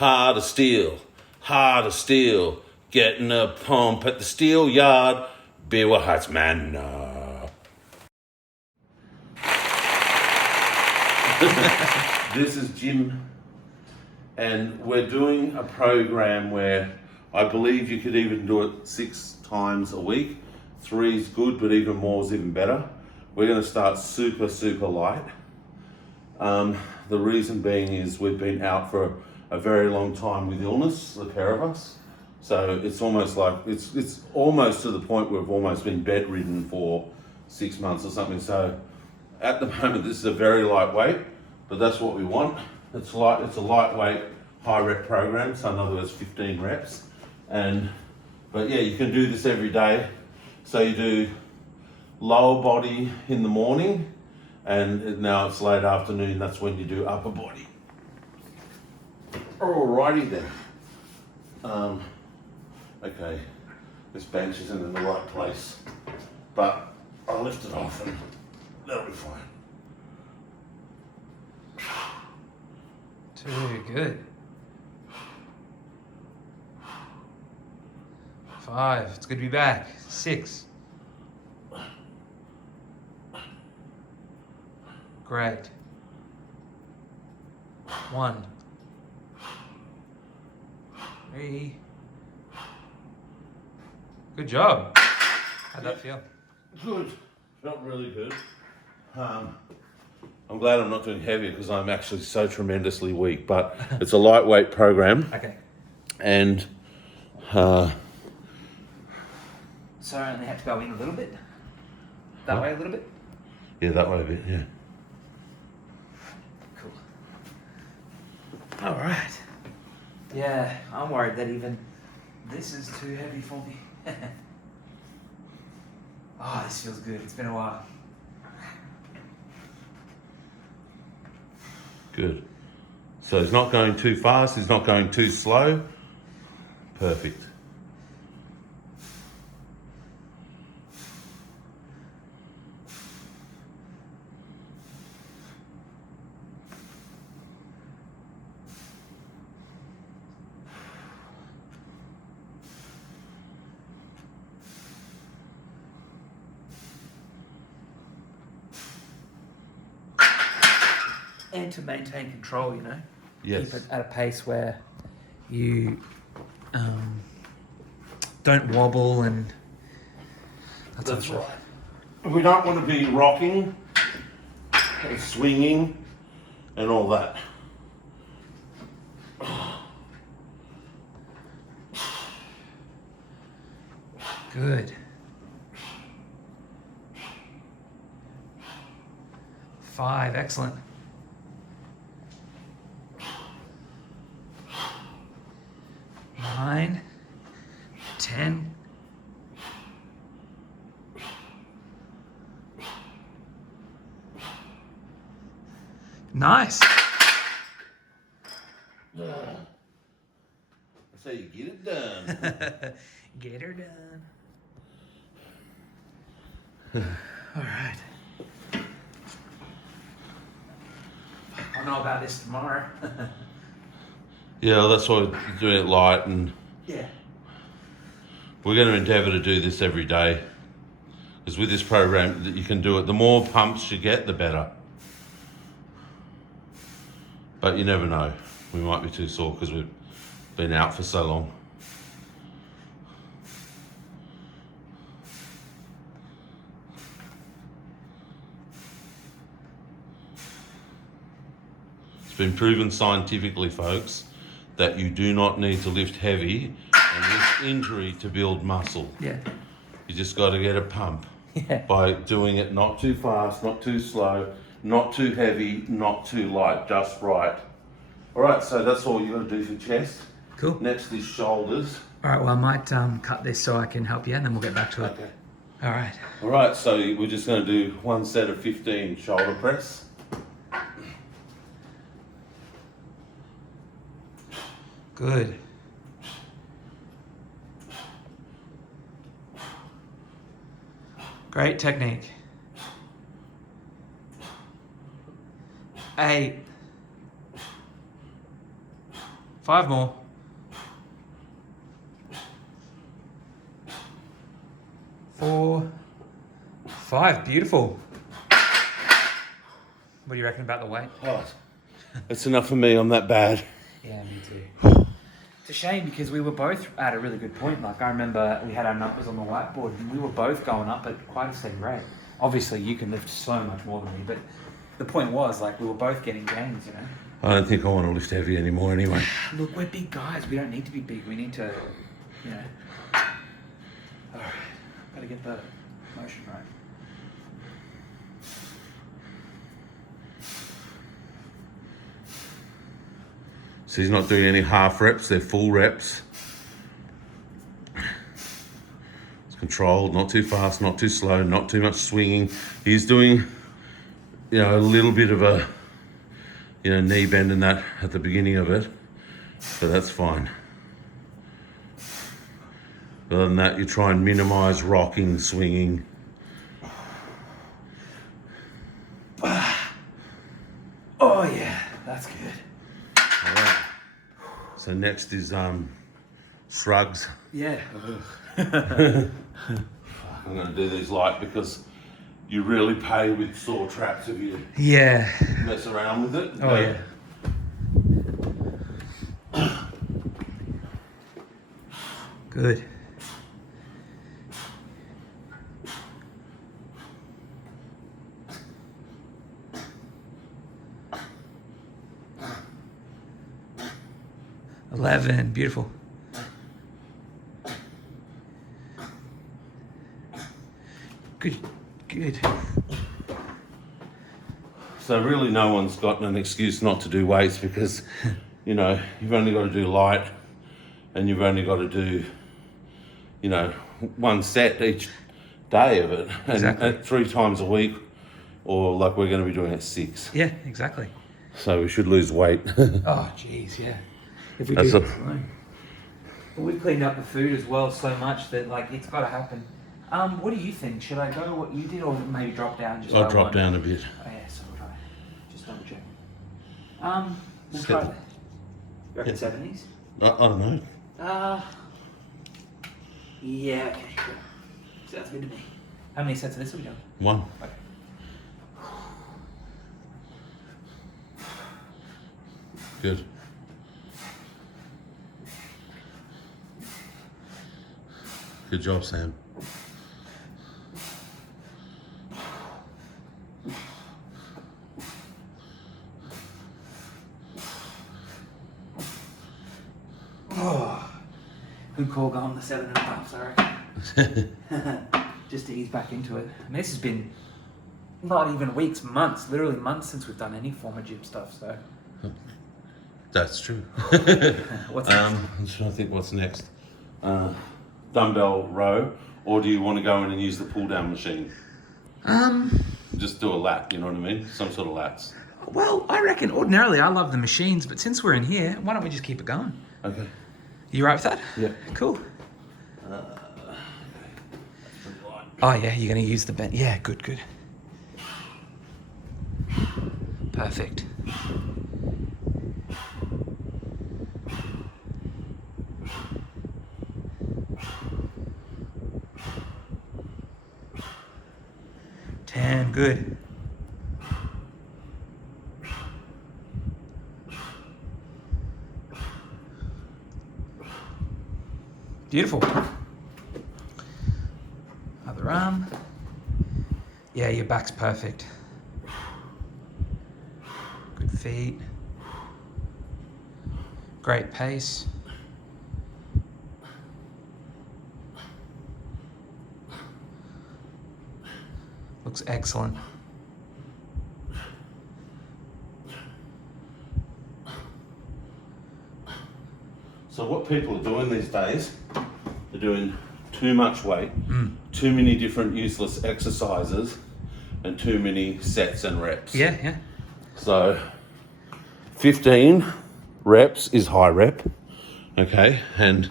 Heart of steel, heart of steel. Getting a pump at the steel yard. Beerwah Heights, man. This is Jim, and we're doing a program where I believe you could even do it 6 times a week. 3 is good, but even more is even better. We're going to start super light. The reason being is we've been out for a very long time with illness, the pair of us. So it's almost like, it's almost to the point where we've almost been bedridden for 6 months or something. So at the moment, this is a very lightweight, but that's what we want. It's a lightweight, high rep program. So in other words, 15 reps. But yeah, you can do this every day. So you do lower body in the morning, and now it's late afternoon, that's when you do upper body. Alrighty then. Okay, this bench isn't in the right place, but I'll lift it off and that'll be fine. Too good. 5, it's good to be back. 6. Great. 1. 3. Good job. How'd that feel? Good, felt really good. I'm glad I'm not doing heavier because I'm actually so tremendously weak, but it's a lightweight program. Okay. And So I only have to go in a little bit? That way a little bit? yeah, that way a bit, yeah. Cool. All right. Yeah, I'm worried that even this is too heavy for me. Oh, this feels good. It's been a while. Good. So he's not going too fast, he's not going too slow. Perfect. And to maintain control, you know? Yes. Keep it at a pace where you don't wobble and... That's right. We don't want to be rocking and swinging and all that. Good. 5, excellent. 9, 10. Nice. That's how you get it done. Get her done. All right. I'll know about this tomorrow. Yeah, that's why we're doing it light, and Yeah. we're going to endeavour to do this every day. Because with this program, that you can do it. The more pumps you get, the better. But you never know. We might be too sore because we've been out for so long. It's been proven scientifically, folks, that you do not need to lift heavy and risk injury to build muscle. Yeah. You just got to get a pump. Yeah. By doing it not too fast, not too slow, not too heavy, not too light, just right. All right, so that's all you got to do for chest. Cool. Next is shoulders. All right, well, I might cut this so I can help you, and then we'll get back to it. Okay. All right. All right, so we're just going to do one set of 15 shoulder press. Good. Great technique. 8, 5 more. 4, 5. Beautiful. What do you reckon about the weight? Oh, it's enough for me. I'm that bad. Yeah, me too. It's a shame because we were both at a really good point. Like, I remember we had our numbers on the whiteboard and we were both going up at quite a steady rate. Obviously, you can lift so much more than me, but the point was, like, we were both getting gains, you know? I don't think I want to lift heavy anymore anyway. Look, we're big guys. We don't need to be big. We need to, you know. All right. Gotta get the motion right. So he's not doing any half reps, they're full reps. It's controlled, not too fast, not too slow, not too much swinging. He's doing, a little bit of a, knee bend and that at the beginning of it, so that's fine. Other than that, you try and minimize rocking, swinging. Oh yeah, that's good. All right. So next is shrugs. Yeah. I'm going to do these light because you really pay with sore traps if you Yeah. mess around with it. Oh yeah. Good. $11. Beautiful. Good. Good. So really no one's got an excuse not to do weights because, you've only got to do light and you've only got to do, one set each day of it. And Exactly. 3 times a week, or like we're going to be doing it 6. Yeah, exactly. So we should lose weight. Oh, jeez, yeah. If we That's do a- this alone. But we've cleaned up the food as well so much that, like, it's got to happen. What do you think? Should I go what you did or maybe drop down? Just I'll by drop one? down a bit. Oh, yeah, so would I. Just double check. We'll Set- try that. You reckon 70s? I don't know. Yeah, okay, sure. Sounds good to me. How many sets of this have we done? 1. Okay. Good. Good job, Sam. Oh, good call going to 7.5, I reckon. Just to ease back into it. I mean, this has been not even weeks, months, literally months since we've done any form of gym stuff, so. That's true. What's next? I'm trying to think what's next. Dumbbell row, or do you want to go in and use the pull down machine? Just do a lat, you know what I mean? Some sort of lats. Well, I reckon ordinarily I love the machines, but since we're in here, why don't we just keep it going? Okay. You right with that? Yeah. Cool. Oh yeah, you're gonna use the bend. Yeah, good, good. Perfect. Ten, good. Beautiful. Other arm. Yeah, your back's perfect. Good feet. Great pace. Looks excellent. So what people are doing these days, they're doing too much weight, too many different useless exercises, and too many sets and reps. Yeah, yeah. So 15 reps is high rep, okay, and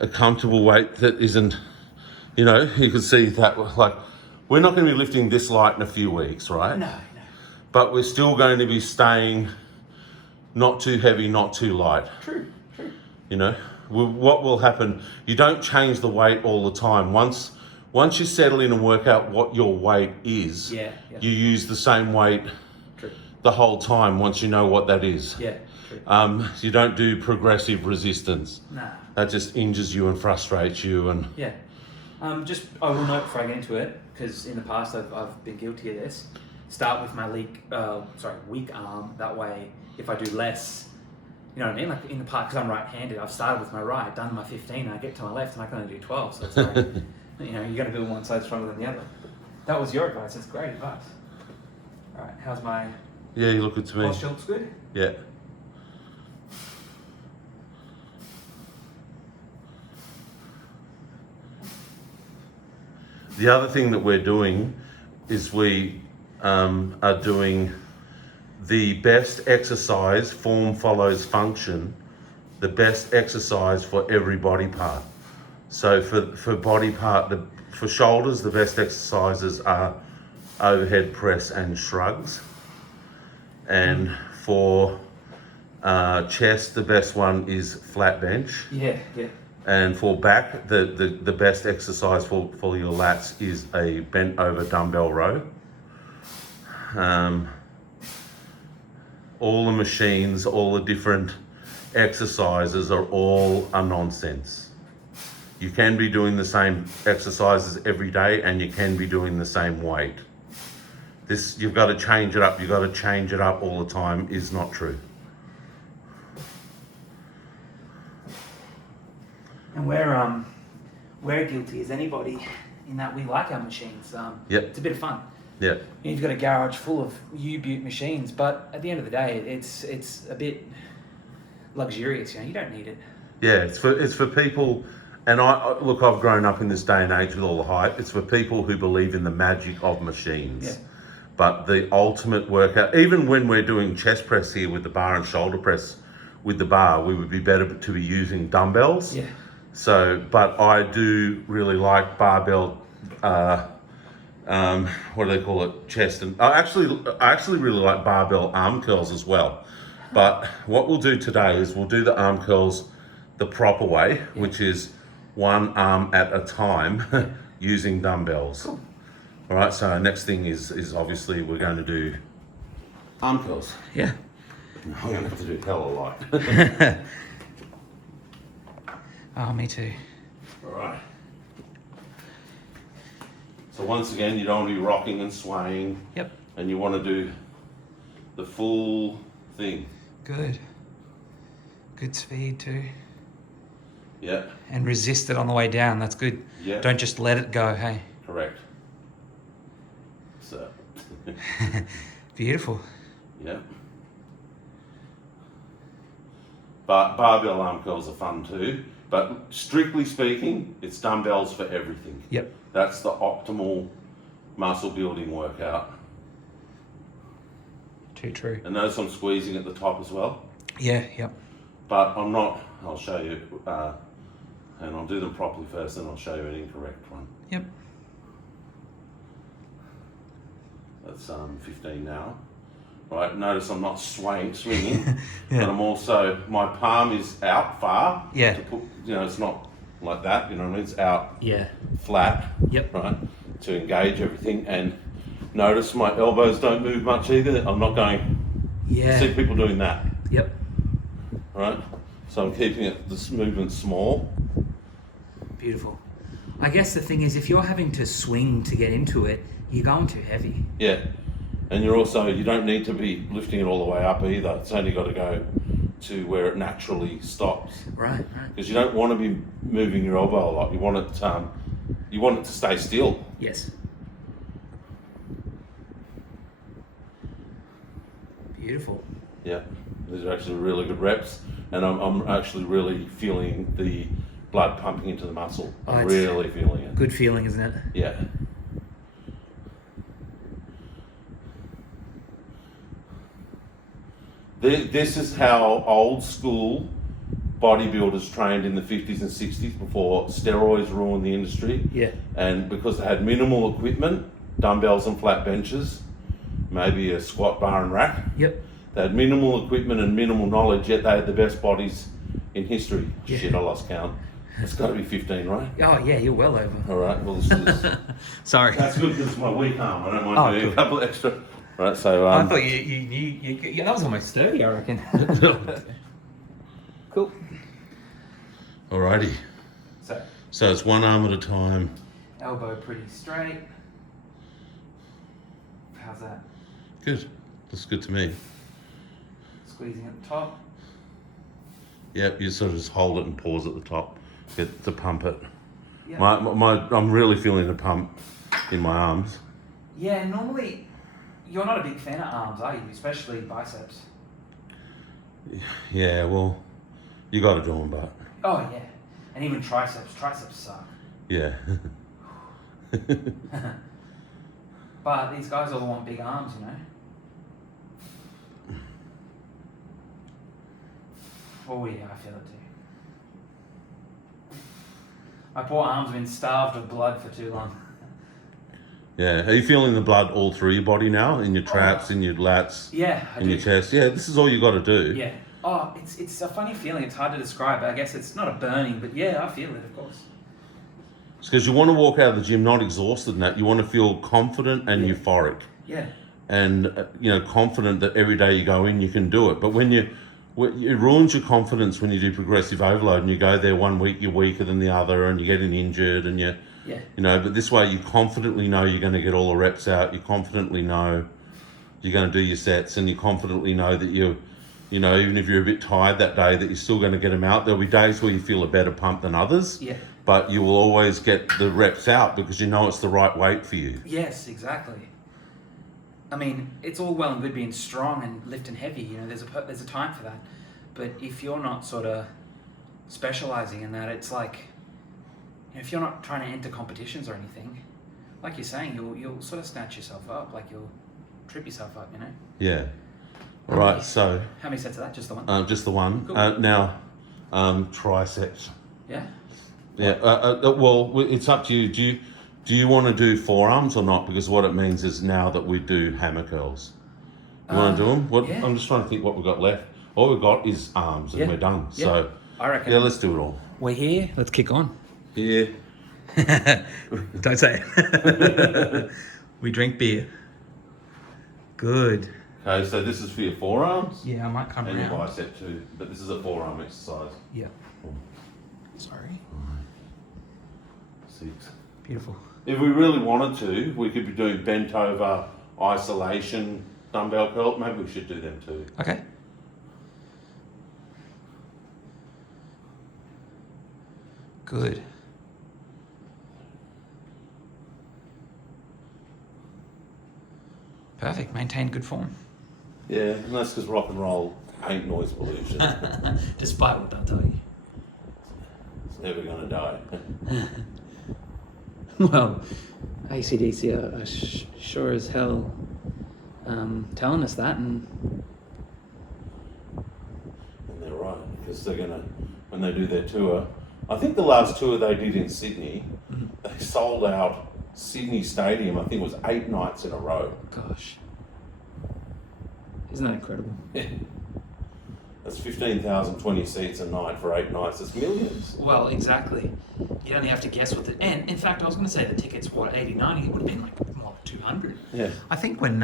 a comfortable weight that isn't, you can see that, like, we're not going to be lifting this light in a few weeks, right? No. But we're still going to be staying not too heavy, not too light. True. You know, what will happen? You don't change the weight all the time. Once you settle in and work out what your weight is, Yeah. you use the same weight True. the whole time. Once you know what that is, Yeah. True. you don't do progressive resistance. Nah. That just injures you and frustrates you. And Yeah. Just I will note before I get into it, because in the past I've been guilty of this. Start with my weak arm. That way, if I do less, you know what I mean? Like in the past, because I'm right-handed, I've started with my right, done my 15, and I get to my left, and I can only do 12. So it's like, you know, you got to build one side stronger than the other. That was your advice. That's great advice. All right, how's my yeah, you look good to me. posture? Looks good. Yeah. The other thing that we're doing is we are doing the best exercise, form follows function, the best exercise for every body part. So for body part, for shoulders, the best exercises are overhead press and shrugs. And for chest, the best one is flat bench. Yeah. And for back, the best exercise for your lats is a bent over dumbbell row. All the machines, all the different exercises are all a nonsense. You can be doing the same exercises every day and you can be doing the same weight. This, you've got to change it up. You've got to change it up all the time is not true. And we're guilty as anybody in that we like our machines. Yep. It's a bit of fun. Yeah. You've got a garage full of U-Butte machines, but at the end of the day, it's a bit luxurious. You know, you don't need it. Yeah, it's for people, and look, I've grown up in this day and age with all the hype. It's for people who believe in the magic of machines. Yeah. But the ultimate workout, even when we're doing chest press here with the bar and shoulder press with the bar, we would be better to be using dumbbells. Yeah. So, but I do really like barbell. What do they call it? Chest and I actually really like barbell arm curls as well. But what we'll do today is we'll do the arm curls the proper way, which is one arm at a time using dumbbells. Cool. All right. So next thing is obviously we're going to do arm curls. Yeah. I'm going to have to do hell a lot. Oh, me too. All right. So once again, you don't want to be rocking and swaying. Yep. And you want to do the full thing. Good speed too. Yeah. And resist it on the way down. That's good. Yeah. Don't just let it go. Hey. Correct. So. Beautiful. Yeah. But barbell arm curls are fun too. But strictly speaking, it's dumbbells for everything. Yep. That's the optimal muscle building workout. Too true. And notice I'm squeezing at the top as well. Yeah. Yep. But I'm not. I'll show you. And I'll do them properly first, and I'll show you an incorrect one. Yep. That's 15 now. Right, notice I'm not swinging, Yeah. but I'm also, my palm is out far. Yeah. To put, it's not like that, you know what I mean? It's out Yeah. flat, Yep. right, to engage everything. And notice my elbows don't move much either. I'm not going, Yeah. see people doing that, Yep. right? So I'm keeping this movement small. Beautiful. I guess the thing is, if you're having to swing to get into it, you're going too heavy. Yeah. And you don't need to be lifting it all the way up either. It's only got to go to where it naturally stops. Right. Because you don't want to be moving your elbow a lot. You want it to stay still. Yes. Beautiful. Yeah, these are actually really good reps, and I'm actually really feeling the blood pumping into the muscle. I'm really feeling it. Good feeling, isn't it? Yeah. This is how old school bodybuilders trained in the 50s and 60s before steroids ruined the industry. Yeah. And because they had minimal equipment, dumbbells and flat benches, maybe a squat bar and rack, Yep. They had minimal equipment and minimal knowledge, yet they had the best bodies in history. Yeah. Shit, I lost count. It's got to be 15, right? Oh yeah, you're well over. All right, well, this Sorry. that's good because it's my weak arm. I don't mind Oh, doing cool. a couple extra. Right, so I thought you that was almost 30, I reckon. Cool. alrighty. So So it's one arm at a time. elbow pretty straight. How's that? Good. Looks good to me. Squeezing at the top. Yep, you sort of just hold it and pause at the top. Get to pump it. Yeah. I'm really feeling the pump in my arms. Yeah, normally you're not a big fan of arms, are you? Especially biceps. Yeah, well, you got to do them, but Oh yeah, and even triceps. Triceps suck. yeah. But these guys all want big arms, you know. Oh yeah, I feel it too. My poor arms have been starved of blood for too long. Yeah. Are you feeling the blood all through your body now? In your traps, in your lats, Yeah, I in do. your chest? Yeah, this is all you got to do. Yeah. Oh, it's a funny feeling. It's hard to describe. I guess it's not a burning, but yeah, I feel it, of course. It's because you want to walk out of the gym not exhausted and that. You want to feel confident and Yeah. euphoric. Yeah. And, confident that every day you go in, you can do it. But it ruins your confidence when you do progressive overload and you go there 1 week, you're weaker than the other and you're getting injured and Yeah. but this way you confidently know you're going to get all the reps out. You confidently know you're going to do your sets and you confidently know that even if you're a bit tired that day, that you're still going to get them out. There'll be days where you feel a better pump than others, Yeah. but you will always get the reps out because you know it's the right weight for you. Yes, exactly. I mean, it's all well and good being strong and lifting heavy. You know, there's a time for that. But if you're not sort of specializing in that, it's like, if you're not trying to enter competitions or anything, like you're saying, you'll sort of snatch yourself up, like you'll trip yourself up, you know. Yeah. All right. So How many sets of that? Just the one? just the one. Cool. Now, triceps. Yeah. Yeah. Well, it's up to you. Do you want to do forearms or not? Because what it means is now that we do hammer curls. You want to do them? Yeah. I'm just trying to think what we've got left. All we've got is arms and Yeah. we're done. Yeah. So I reckon. yeah, let's do it all. We're here. Let's kick on. Yeah. Don't say it. We drink beer. Good. Okay, so this is for your forearms Yeah, I might come and your around. bicep too, but this is a forearm exercise. Yeah. Sorry. 6. Beautiful. If we really wanted to, we could be doing bent over isolation dumbbell curl. Maybe we should do them too. Okay. Good. Perfect. Maintain good form. Yeah, and that's because rock and roll ain't noise pollution. Despite what they'll tell you. It's never gonna die. Well, ACDC are sure as hell telling us that, and And they're right, because they're gonna, when they do their tour, I think the last tour they did in Sydney, they sold out Sydney Stadium, I think it was 8 nights in a row. gosh, isn't that incredible? That's 15,020 seats a night for 8 nights, that's millions. Well, exactly. You only have to guess what and in fact, I was going to say the tickets, what, 80, 90, it would have been like more like 200. Yeah. I think when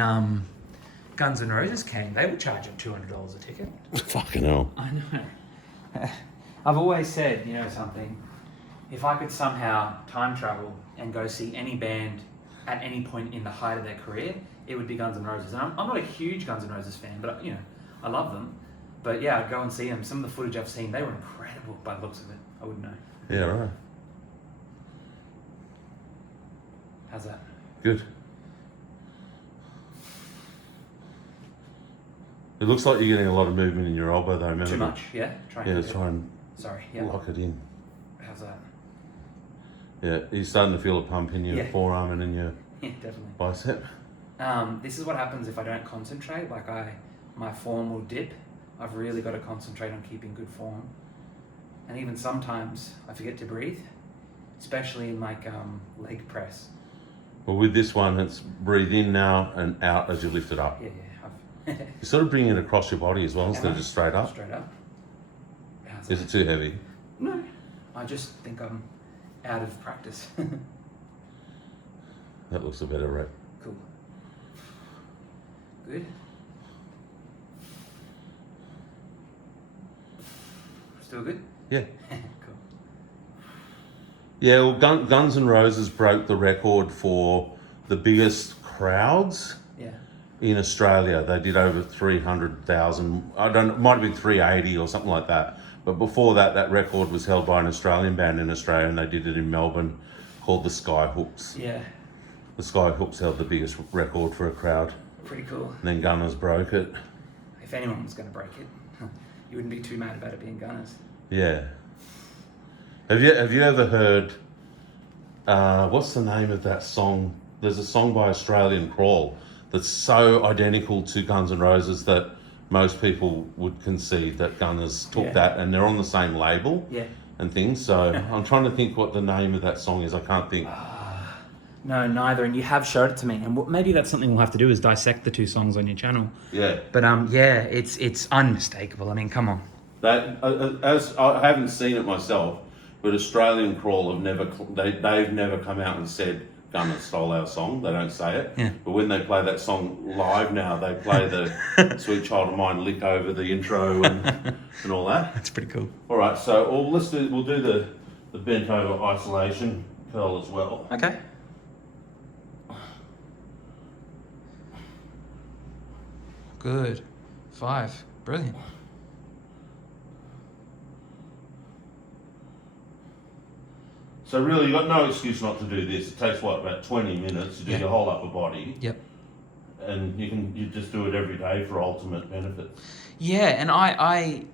Guns N' Roses came, they were charging $200 a ticket. Fucking hell. I know. I've always said, you know something, if I could somehow time travel and go see any band at any point in the height of their career, it would be Guns N' Roses. And I'm not a huge Guns N' Roses fan, but you know, I love them. But yeah, I'd go and see them. Some of the footage I've seen, they were incredible by the looks of it. I wouldn't know. Yeah, right. How's that? Good. It looks like you're getting a lot of movement in your elbow though, remember? Too much, yeah? Try and Yeah, keep it. try and Sorry, yeah. lock it in. How's that? Yeah, you're starting to feel a pump in your Yeah. forearm and in your Yeah, definitely. bicep. This is what happens if I don't concentrate. Like my form will dip. I've really got to concentrate on keeping good form. And even sometimes I forget to breathe, especially in like leg press. Well, with this one, it's breathe in now and out as you lift it up. Yeah, You sort of bring it across your body as well instead of just straight up. Straight up. How's Is that? it too heavy? No. I just think I'm out of practice. That looks a better rep. Cool. Good. Still good? Yeah. Cool. Yeah, well, Guns N' Roses broke the record for the biggest crowds Yeah. in Australia. They did over 300,000. It might have been 380 or something like that. But before that, that record was held by an Australian band in Australia, and they did it in Melbourne called the Skyhooks. Yeah. The Skyhooks held the biggest record for a crowd. Pretty cool. And then Gunners broke it. If anyone was going to break it, you wouldn't be too mad about it being Gunners. Yeah. Have you ever heard, what's the name of that song? There's a song by Australian Crawl that's so identical to Guns N' Roses that most people would concede that Gunners took that, and they're on the same label Yeah. and things. So I'm trying to think what the name of that song is. I can't think. No, neither. And you have showed it to me, and maybe that's something we'll have to do is dissect the two songs on your channel. Yeah. But yeah, it's unmistakable. I mean, come on. That as I haven't seen it myself, but Australian Crawl have never they've never come out and said Gunners stole our song. They don't say it. Yeah. But when they play that song live now, they play the Sweet Child of Mine lick over the intro and all that. That's pretty cool. All right, so we'll do the bent over isolation curl as well. Okay. Good. 5. Brilliant. So really, you've got no excuse not to do this. It takes about 20 minutes to do your whole upper body. Yep. And you just do it every day for ultimate benefits. Yeah, and I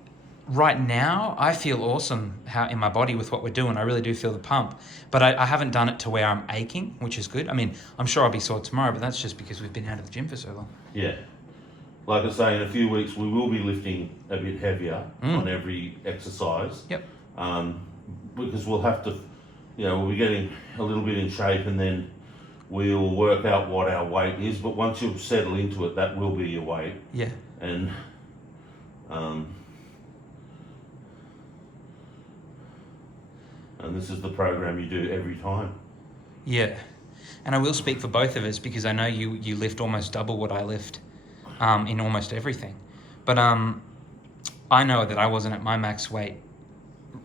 right now I feel awesome in my body with what we're doing. I really do feel the pump, but I haven't done it to where I'm aching, which is good. I mean, I'm sure I'll be sore tomorrow, but that's just because we've been out of the gym for so long. Yeah. Like I say, in a few weeks we will be lifting a bit heavier on every exercise. Yep. Because we'll have to, we'll be getting a little bit in shape, and then we'll work out what our weight is. But once you settle into it, that will be your weight. Yeah. And this is the program you do every time. Yeah. And I will speak for both of us because I know you lift almost double what I lift in almost everything. But I know that I wasn't at my max weight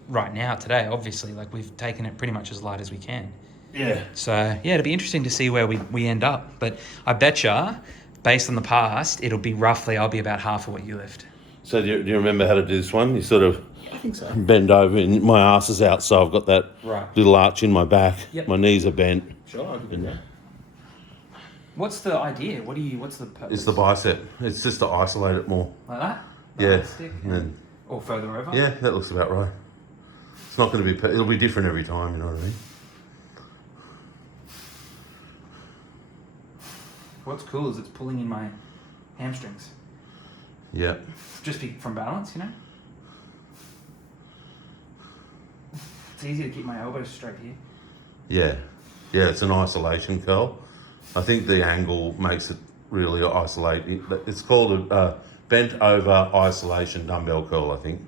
right now today, obviously. Like, we've taken it pretty much as light as we can. Yeah. So, yeah, it'll be interesting to see where we end up. But I betcha, based on the past, it'll be roughly, I'll be about half of what you lift. So do you remember how to do this one? You sort of I think so. bend over, and my ass is out, so I've got that little arch in my back. Yep. My knees are bent. Sure, I'll give you that. What's the idea? What's the purpose? It's the bicep. It's just to isolate it more. Like that? Yeah. Stick And then, or further over? yeah, that looks about right. It's not going to be. It'll be different every time. You know what I mean? What's cool is it's pulling in my hamstrings. Yeah. Just from balance, It's easy to keep my elbows straight here. Yeah. Yeah. It's an isolation curl. I think the angle makes it really isolate. It's called a bent over isolation dumbbell curl, I think.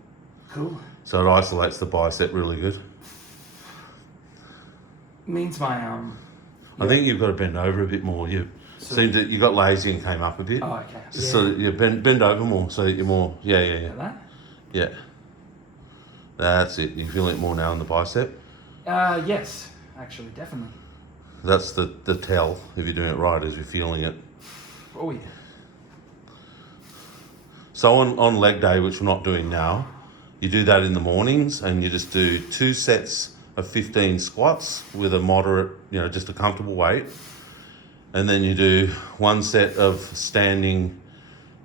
Cool. So it isolates the bicep really good. Means my I think you've got to bend over a bit more. You seemed that you got lazy and came up a bit. Oh, okay. Just so that you bend over more, so that you're more. Yeah. Like that? Yeah. That's it. You feel it more now in the bicep. Yes, actually, definitely. That's the tell if you're doing it right, is you're feeling it. Oh yeah. So on leg day, which we're not doing now, you do that in the mornings, and you just do 2 sets of 15 squats with a moderate, just a comfortable weight. And then you do 1 set of standing,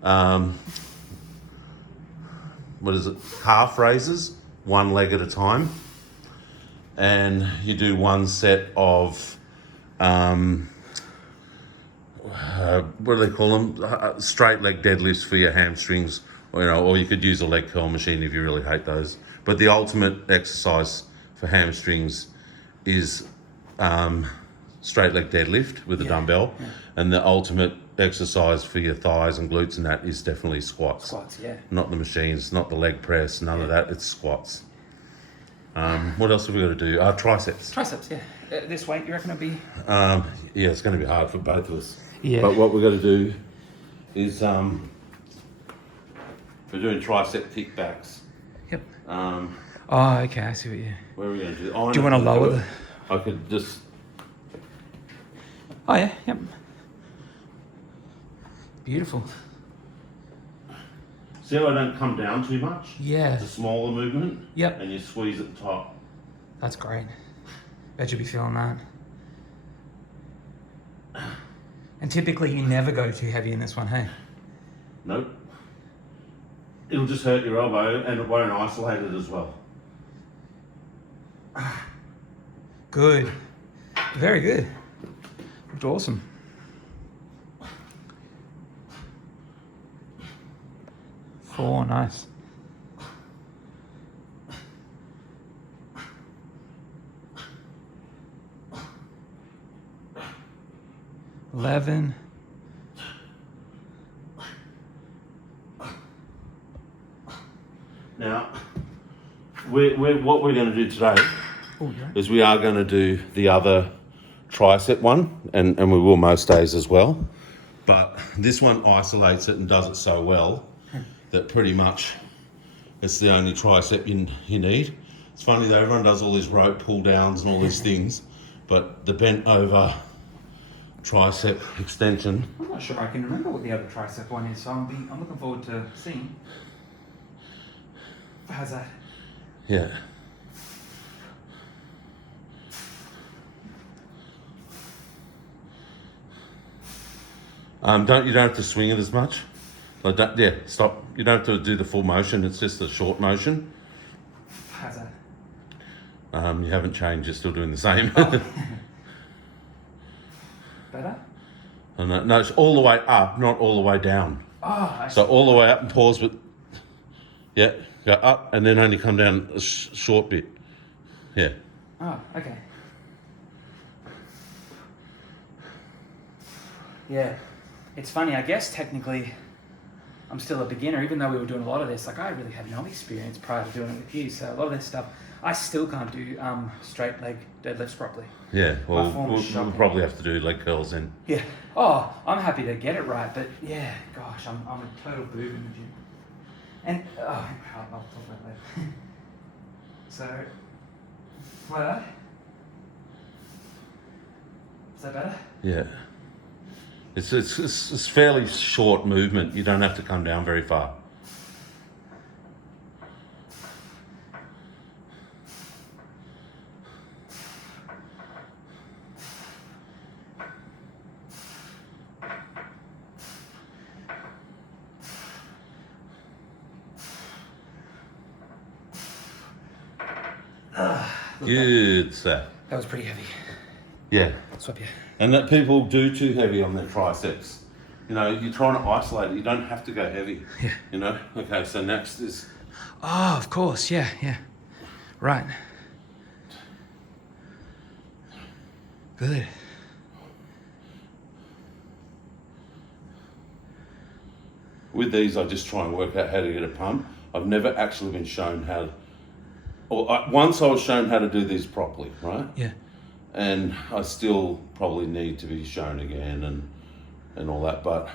calf raises, 1 leg at a time. And you do 1 set of, what do they call them? Straight leg deadlifts for your hamstrings, or you could use a leg curl machine if you really hate those. But the ultimate exercise for hamstrings is straight leg deadlift with a dumbbell, and the ultimate exercise for your thighs and glutes and that is definitely squats. Squats, yeah. Not the machines, not the leg press, none of that. It's squats. What else have we got to do? Triceps. Triceps, yeah. This weight, you reckon it'll be? Yeah, it's going to be hard for both of us. Yeah. But what we're going to do is we're doing tricep kickbacks. Yep. Oh, okay, I see what you... where are we going to do? Do you want to lower the... I could just... Oh, yeah, yep. Beautiful. See how I don't come down too much? Yeah. It's a smaller movement. Yep. And you squeeze at the top. That's great. Bet you'll be feeling that. And typically you never go too heavy in this one, hey? Nope. It'll just hurt your elbow and it won't isolate it as well. Good. Very good. Looked awesome. Four, nice. 11. Now, what we're going to do today Oh, yeah. is we are going to do the other tricep one, and we will most days as well. But this one isolates it and does it so well that pretty much it's the only tricep you need. It's funny though, everyone does all these rope pull downs and all these things, but the bent over tricep extension. I'm not sure I can remember what the other tricep one is, so I'm looking forward to seeing. How's that? Yeah. You don't have to swing it as much. Like stop. You don't have to do the full motion. It's just a short motion. How's that? You haven't changed. You're still doing the same. Better? And no, it's all the way up, not all the way down. Oh, I So all the way up and pause, but yeah, go up and then only come down a short bit. Yeah. Oh, okay. Yeah. It's funny, I guess technically I'm still a beginner, even though we were doing a lot of this. Like, I really had no experience prior to doing it with you, so a lot of this stuff, I still can't do straight leg deadlifts properly. Yeah, well, form we'll is shocking. probably have to do leg curls then. Yeah. Oh, I'm happy to get it right, but yeah, gosh, I'm a total boob in the gym. And, I'll talk about that later. So, like that? Is that better? Yeah. It's fairly short movement. You don't have to come down very far. Good, sir. That was pretty heavy. Yeah. Swap you. And that people do too heavy on their triceps. You know, you're trying to isolate it. You don't have to go heavy. Yeah. You know? Okay, so next is... Oh, of course, yeah. Right. Good. With these, I just try and work out how to get a pump. I've never actually been shown how... Once I was shown how to do these properly, right? Yeah. And I still probably need to be shown again and all that. But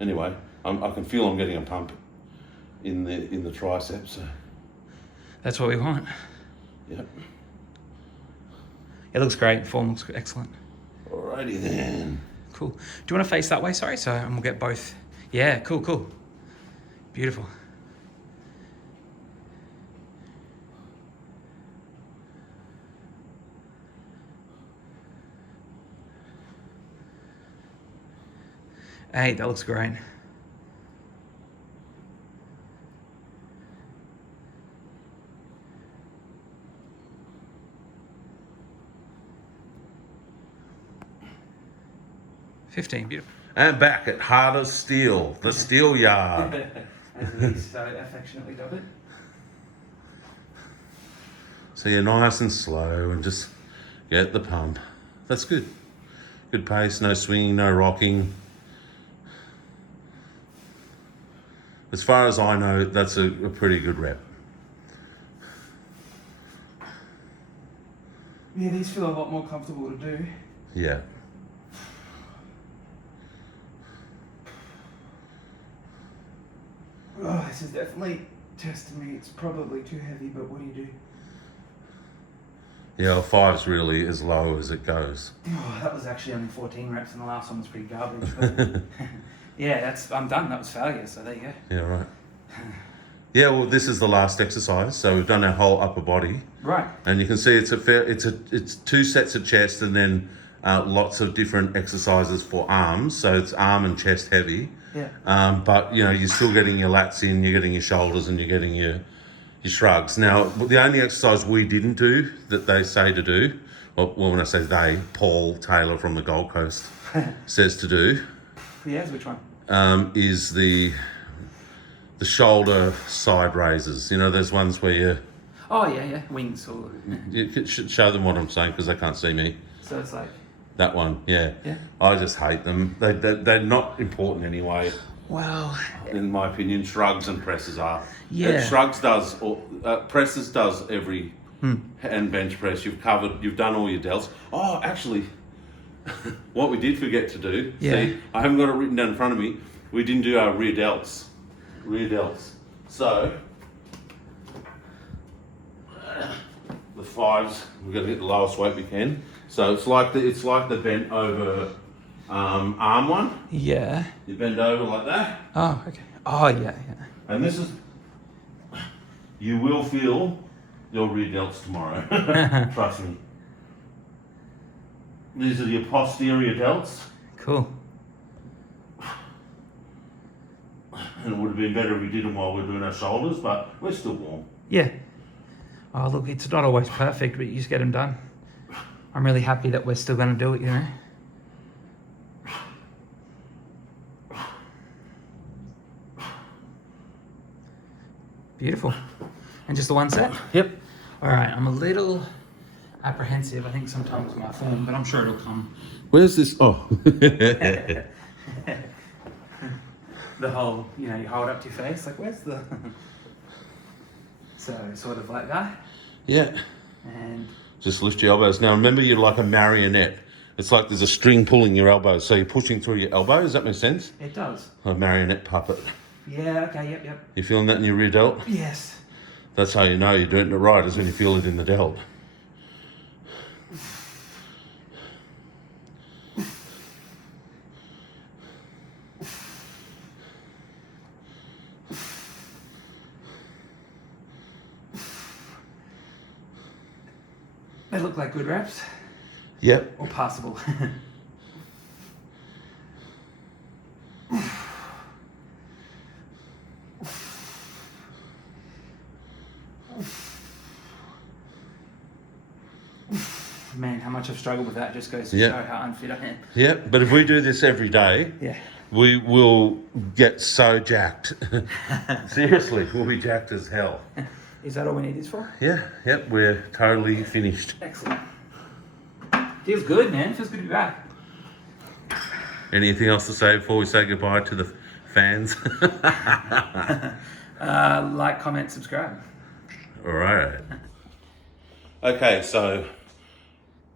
anyway, I can feel I'm getting a pump in the triceps. So. That's what we want. Yep. It looks great. Form looks excellent. Alrighty then. Cool. Do you want to face that way? Sorry. So, and we'll get both. Yeah. Cool. Beautiful. Hey, that looks great. $15, beautiful. And back at Heart of Steel, the steel yard. As we so affectionately dub it. So you're nice and slow and just get the pump. That's good. Good pace, no swinging, no rocking. as far as I know, that's a pretty good rep. Yeah, these feel a lot more comfortable to do. Yeah. Oh, this is definitely testing me. It's probably too heavy, but what do you do? Yeah, well, 5's really as low as it goes. Oh, that was actually only 14 reps, and the last one was pretty garbage. But yeah, I'm done. That was failure. So there you go. Yeah, right. Yeah, well, this is the last exercise, so we've done our whole upper body, Right. and you can see it's 2 sets of chest, and then lots of different exercises for arms. So it's arm and chest heavy. Yeah. But you know, you're still getting your lats in, you're getting your shoulders, and you're getting your shrugs. Now, the only exercise we didn't do that they say to do, well, when I say they, Paul Taylor from the Gold Coast says to do, Yes. Which one? is the shoulder side raises. You know, there's ones where Oh yeah. Wings or. you should show them what I'm saying because they can't see me. So it's like. That one, yeah. Yeah. I just hate them. They're not important anyway. Well. In my opinion, shrugs and presses are. Yeah. And shrugs does, or presses does every, and bench press. You've done all your delts. Oh, actually, what we did forget to do, see, I haven't got it written down in front of me, we didn't do our rear delts. So, the 5s, we've got to get the lowest weight we can. So it's like the bent over arm one. Yeah. You bend over like that. Oh, okay. Oh, yeah. And this is, you will feel your rear delts tomorrow. Trust me. These are your posterior delts. Cool. And it would have been better if we did them while we were doing our shoulders, but we're still warm. Yeah. Oh, look, it's not always perfect, but you just get them done. I'm really happy that we're still going to do it, you know? Beautiful. And just the one set? Yep. All right, I'm a little apprehensive. I think sometimes my form, but I'm sure it'll come. Where's this? Oh. The whole, you know, you hold up to your face, like, where's the... So, sort of like that. Yeah. And... Just lift your elbows. Now remember, you're like a marionette. It's like there's a string pulling your elbows, so you're pushing through your elbow. Does that make sense? It does. A marionette puppet. Yeah, okay, yep. You feeling that in your rear delt? Yes. That's how you know you're doing it right, is when you feel it in the delt. They look like good reps. Yep. Or passable. Man, how much I've struggled with that just goes to show how unfit I am. Yep. But if we do this every day, Yeah. we will get so jacked. Seriously, we'll be jacked as hell. Is that all we need this for? Yeah. Yep. We're totally finished. Excellent. Feels good, man. Feels good to be back. Anything else to say before we say goodbye to the fans? Like, comment, subscribe. All right. Okay, so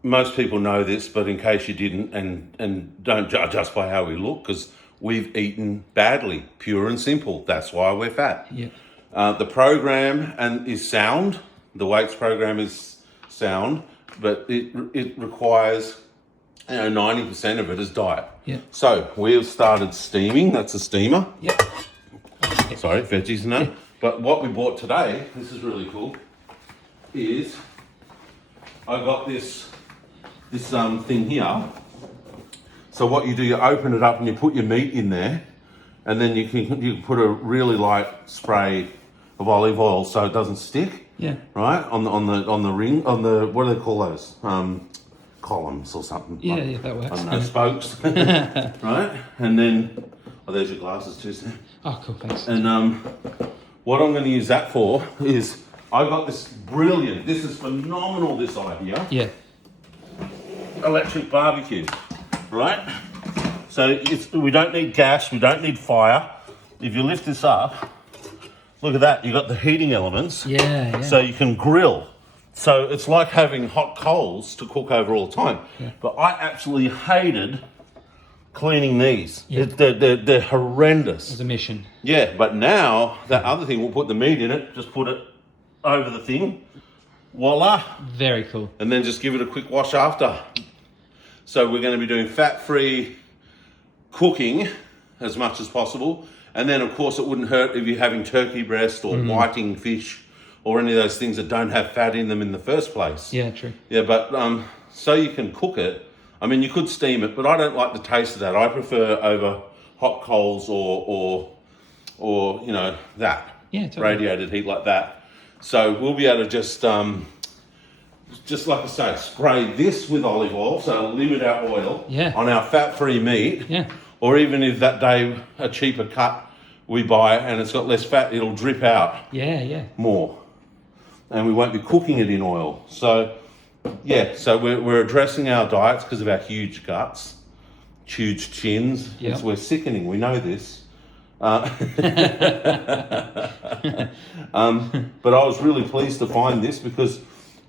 most people know this, but in case you didn't, and don't judge us by how we look, because we've eaten badly, pure and simple. That's why we're fat. Yeah. The program is sound. The weights program is sound, but it requires 90% of it is diet. Yeah. So we have started steaming. That's a steamer. Yep. Sorry, veggies and that. But what we bought today, this is really cool, is I got this thing here. So what you do, you open it up and you put your meat in there, and then you can put a really light spray of olive oil so it doesn't stick. Yeah. Right on the ring, what do they call those? Columns or something. Yeah, that works. I don't know, spokes. Right, and then there's your glasses too, Sam. Oh, cool, thanks. And what I'm going to use that for is I got this brilliant. This is phenomenal. This idea. Yeah. Electric barbecue, right? So we don't need gas. We don't need fire. If you lift this up, Look at that. You got the heating elements. Yeah. So you can grill. So it's like having hot coals to cook over all the time. Yeah. But I absolutely hated cleaning these. Yeah. They're horrendous. It's a mission. Yeah, but now that other thing, we'll put the meat in it, just put it over the thing, voila, Very cool. and then just give it a quick wash after. So we're going to be doing fat-free cooking as much as possible. And then, of course, it wouldn't hurt if you're having turkey breast or whiting fish or any of those things that don't have fat in them in the first place. Yeah, true. Yeah, but so you can cook it. I mean, you could steam it, but I don't like the taste of that. I prefer over hot coals or you know, that. Yeah, totally. Radiated heat like that. So we'll be able to just like I say, spray this with olive oil, so limit our oil Yeah. on our fat-free meat. Yeah. Or even if that day a cheaper cut we buy and it's got less fat, it'll drip out Yeah. more. And we won't be cooking it in oil. So, yeah, so we're addressing our diets because of our huge guts, huge chins. Yeah. We're sickening, we know this. But I was really pleased to find this because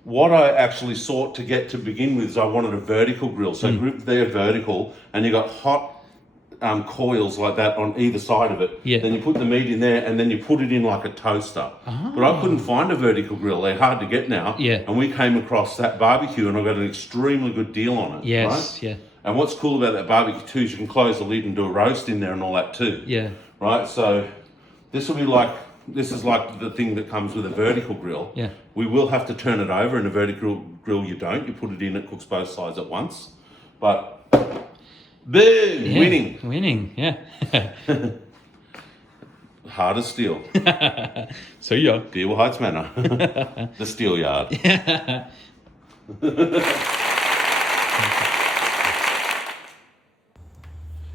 what I actually sought to get to begin with is I wanted a vertical grill. So they're vertical and you got hot coils like that on either side of it. Yeah. Then you put the meat in there and then you put it in like a toaster. But I couldn't find a vertical grill. They're hard to get now. Yeah. And we came across that barbecue and I got an extremely good deal on it. Yes. Right? Yeah. And what's cool about that barbecue too is you can close the lid and do a roast in there and all that too. Yeah. Right? So this is like the thing that comes with a vertical grill. Yeah. We will have to turn it over. In a vertical grill you don't. You put it in, it cooks both sides at once. But boom! Yeah. Winning. Yeah. Hard as steel. So yeah. Deal Heights Manor. The steel yard.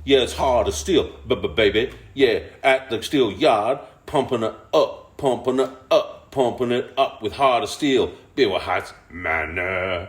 Yeah, it's hard as steel, baby. Yeah, at the steel yard, pumping it up, pumping it up, pumping it up with hard as steel. Bill Heights Manor.